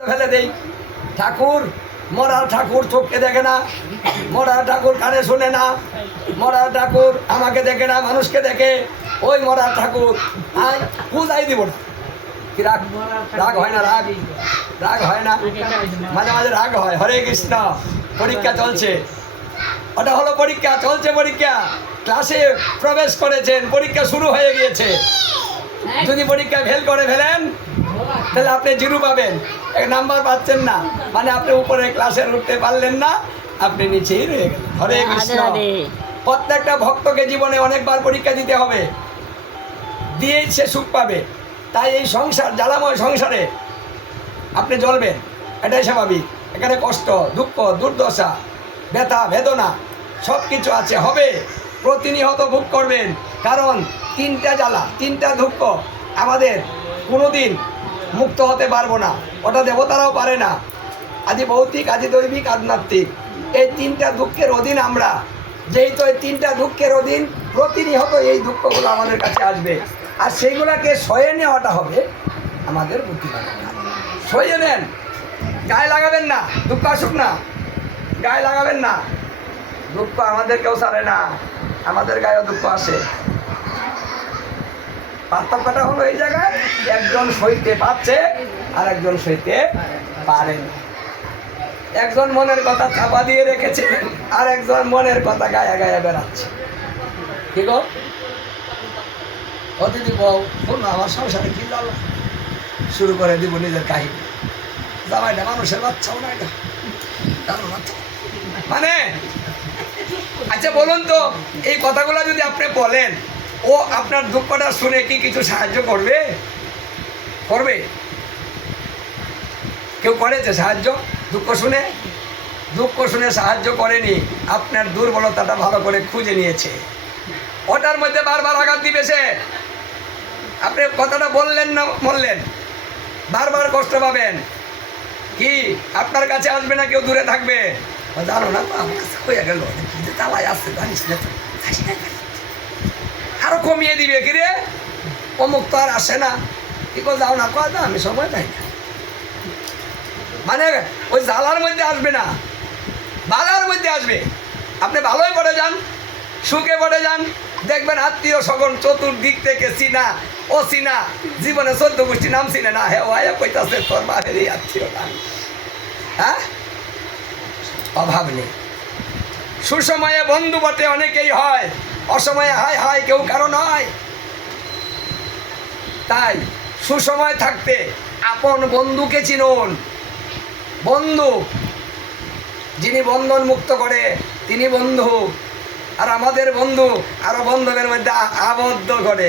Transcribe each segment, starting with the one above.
ফেলে দেই। ঠাকুর, মরার ঠাকুর চোখকে দেখে না, মরার ঠাকুর কানে শোনে না, মরার ঠাকুর আমাকে দেখে না, মানুষকে দেখে। ওই মরার ঠাকুর পূজাই দিব না। কি রাগ রাগ হয় না? রাগ হয় না? মাঝে মাঝে রাগ হয়। হরে কৃষ্ণ। পরীক্ষা চলছে, ওটা হলো পরীক্ষা চলছে। পরীক্ষা ক্লাসে প্রবেশ করেছেন, পরীক্ষা শুরু হয়ে গিয়েছে। যদি পরীক্ষা ফেল করে ফেলেন তাহলে আপনি জিরো পাবেন, এক নাম্বার পাচ্ছেন না, মানে আপনি উপরে ক্লাসে উঠতে পারলেন না, আপনি নিচেই রয়ে গেলেন। হরে কৃষ্ণ। প্রত্যেকটা ভক্তকে জীবনে অনেকবার পরীক্ষা দিতে হবে, দিয়েই সে সুখ পাবে। তাই এই সংসার, জ্বালাময় সংসারে আপনি জ্বলবেন, এটাই স্বাভাবিক। এখানে কষ্ট, দুঃখ, দুর্দশা, ব্যথা, বেদনা সব কিছু আছে, হবে, প্রতিনিয়ত ভোগ করবেন। কারণ তিনটা জ্বালা, তিনটা দুঃখ আমাদের কোনোদিন মুক্ত হতে পারবো না। ওটা দেবতারাও পারে না। আদি ভৌতিক, আদি দৈবিক, আধ্যাত্মিক, এই তিনটা দুঃখের অধীন আমরা। যেহেতু এই তিনটা দুঃখের অধীন, প্রতিনিয়ত এই দুঃখগুলো আমাদের কাছে আসবে। আর সেইগুলোকে সয়ে নেওয়াটা হবে আমাদের বুদ্ধিমানের কাজ। সয়ে নেন, গায়ে লাগাবেন না। দুঃখ আসুক না, গায়ে লাগাবেন না। দুঃখ আমাদের কেউ ছাড়ে না, আমাদের গায়েও দুঃখ আসে। পার্থক্যটা হলো এই জায়গায়, একজন সইতে পারছে আর একজন সইতে পারে না। একজন মনের কথা চাপা দিয়ে রেখেছে আর একজন মনের কথা গায়ে গায়ে বেড়াচ্ছে। কি গো অতিথি বউ, শোনো আমার সংসারে কি জ্বালা, শুরু করে দিব নিজের কাহিনী। জামাইটা মানুষের বাচ্চাও না, এটা জানো না তো। মানে আচ্ছা বলুন তো, এই কথাগুলো যদি আপনি বলেন, ও আপনার দুঃখটা শুনে কি কিছু সাহায্য করবে? করবে? কেউ করেছে সাহায্য? দুঃখ শুনে? দুঃখ শুনে সাহায্য করেনি, আপনার দুর্বলতাটা ভালো করে খুঁজে নিয়েছে। ওটার মধ্যে বারবার আঘাত দিবে সে। আপনি কথাটা বললেন না, বললেন, বারবার কষ্ট পাবেন। কি আপনার কাছে আসবে না, কেউ দূরে থাকবে? জানো না তো, আমার কাছে হয়ে গেল, তালাই আসছে, জানিস না তো, আরো কমিয়ে দিবে। কিরে অমুক তো আর আসে না, কি করে যাও না, কথা আমি সময় পাই না। মানে ওই জ্বালার মধ্যে আসবে না, বালার মধ্যে আসবে। আপনি ভালোই পড়ে যান, সুখে পড়ে যান, দেখবেন আত্মীয় স্বজন চতুর্দিক থেকে চিনা ও চিনা, জীবনে 14 গোষ্ঠী নাম চিনে না, হ্যাঁ ওয়া কইতাছে তোর বাপেরই আত্মীয় গান। হ্যাঁ, অভাব নেই। সুসময়ে বন্ধু বটে অনেকেই হয়, অসময়ে হায় হায় কেউ কারো নয়। তাই সুসময় থাকতে আপন বন্ধুকে চিনুন। বন্ধু যিনি বন্ধন মুক্ত করে তিনি বন্ধু, আর আমাদের বন্ধু আরো বন্ধনের মধ্যে আবদ্ধ করে,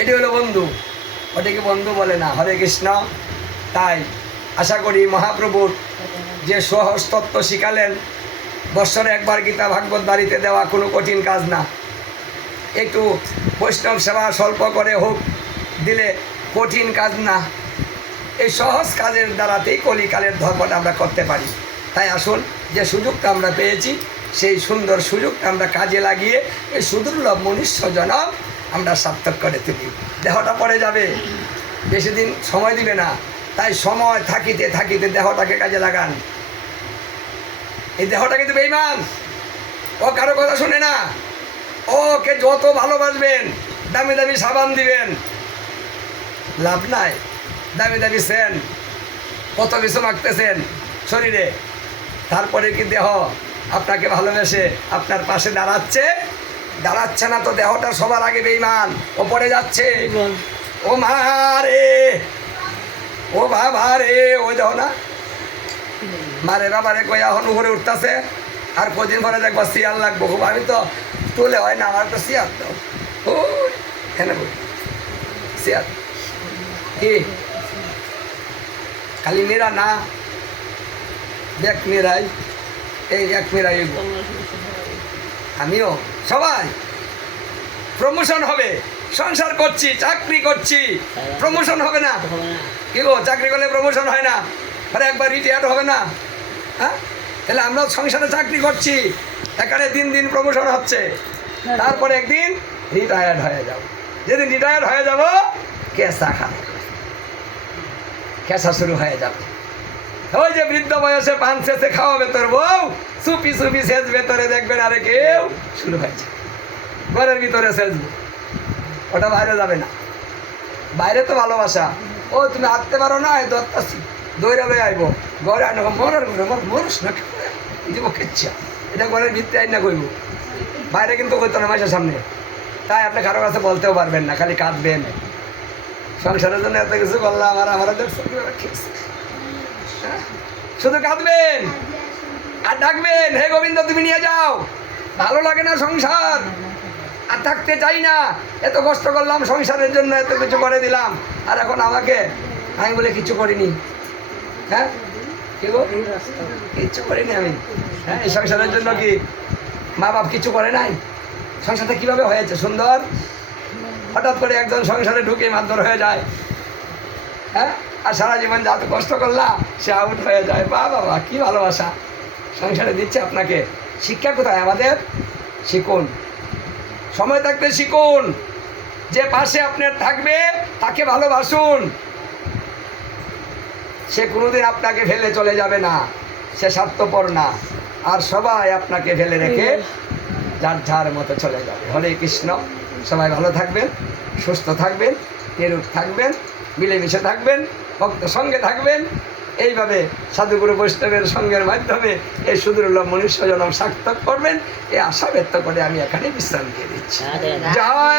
এটি হলো বন্ধু। ওটাকে বন্ধু বলে না। হরে কৃষ্ণ। তাই আশা করি মহাপ্রভুর যে সহজ তত্ত্ব শিখালেন, বৎসরে একবার গীতা ভাগবত বাড়িতে দেওয়া কোনো কঠিন কাজ না। একটু বৈষ্ণব সেবা স্বল্প করে হোক দিলে কঠিন কাজ না। এই সহজ কাজের দ্বারাতেই কলিকালের ধর্মটা আমরা করতে পারি। তাই আসুন, যে সুযোগটা আমরা পেয়েছি সেই সুন্দর সুযোগটা আমরা কাজে লাগিয়ে এই সুদুর্লভ মনুষ্য জনম আমরা সার্থক করে তুলি। দেহটা পড়ে যাবে, বেশি দিন সময় দিবে না। তাই সময় থাকিতে থাকিতে দেহটাকে কাজে লাগান। এই দেহটা কিন্তু বেঈমান, ও কারো কথা শুনে না। ওকে যত ভালোবাসবেন, দামি দামি সাবান দিবেন, লাভ নাই। দামি দামি সেন, কত কিছু মাখতেছেন শরীরে, তারপরে কি দেহ আপনাকে ভালোবেসে আপনার পাশে দাঁড়াচ্ছে না তো। দেহটা সবার আগে বেঈমান, ও পড়ে যাচ্ছে। ও মা রে, ও বাবা রে, ওই দেহ না মারে বাবারে কইয়া হন উপরে উঠতেছে, আর কদিন পরে দেখবা শিয়াল লাগবো খুব। আমি তো তুলে হয় না, আমার তো শিয়াল তো এনে শিয়াল কি খালি মেয়েরা না, এক মেয়েরাই, এই এক মেয়েরাই, আমিও, সবাই প্রমোশন হবে। সংসার করছি, চাকরি করছি, প্রমোশন হবে না। কি গো, চাকরি করলে প্রমোশন হয় না? আরে একবার রিটায়ার্ড হবে না? হ্যাঁ, তাহলে আমরা সংসারে চাকরি করছি, এখানে দিন দিন প্রমোশন হচ্ছে, তারপরে একদিন রিটায়ার্ড হয়ে যাব। যেদিন রিটায়ার্ড হয়ে যাব, কে চা খাবে? খেসা শুরু হয়ে যাবে। ওই যে বৃদ্ধ বয়সে পান শেষে খাওয়াবে তোর বউ, চুপি চুপি শেষ ভেতরে দেখবেন আরে কেউ শুরু হয়েছে, ঘরের ভিতরে শেষবে, ওটা বাইরে যাবে না। বাইরে তো ভালোবাসা, ও তুমি আসতে পারো না, এই দত্তাছি দৌড়ে লয়ে আইব ঘরে, আইন মরার ঘরে মরস না এই যে কিচ্ছা, এটা ঘরের ভিতরে আইন না কইব, বাইরে কিন্তু কইতো না মাসের সামনে। তাই আপনি কারো কাছে বলতেও পারবেন না, খালি কাঁদবেন। সংসারের জন্য এত কিছু বললাম, আর আমার শুধু কাঁদবেন আর ডাকবেন, হে গোবিন্দ তুমি নিয়ে যাও, ভালো লাগে না সংসার, আর থাকতে চাই না, এত কষ্ট করলাম সংসারের জন্য, এত কিছু করে দিলাম, আর এখন আমাকে, আমি বলে কিছু করিনি। হ্যাঁ কি গো, কিচ্ছু করিনি আমি। হ্যাঁ এই সংসারের জন্য কি মা বাপ কিছু করে নাই? সংসারটা কিভাবে হয়েছে সুন্দর, হঠাৎ করে একজন সংসারে ঢুকে মারধর হয়ে যায়। হ্যাঁ আর সারা জীবন যা তো কষ্ট করলাম সে আউট হয়ে যায়। বা বাবা কি ভালোবাসা সংসারে দিচ্ছে আপনাকে। শিক্ষা কোথায় আমাদের? শিখুন, সময় থাকতে শিখুন, যে পাশে আপনার থাকবে তাকে ভালোবাসুন, সে কোনোদিন আপনাকে ফেলে চলে যাবে না, সে স্বার্থপর না, আর সবাই আপনাকে ফেলে রেখে যার যার মতো চলে যাবে। হরে কৃষ্ণ। সবাই ভালো থাকবেন, সুস্থ থাকবেন, নিরোগ থাকবেন, মিলেমিশে থাকবেন, ভক্ত সঙ্গে থাকবেন। এইভাবে সাধুগুরু বৈষ্ণবের সঙ্গের মাধ্যমে এই সুদূর্লভ মনুষ্য জন্ম সার্থক করবেন, এই আশা ব্যক্ত করে আমি এখানে বিশ্রাম দিয়ে দিচ্ছি। জয়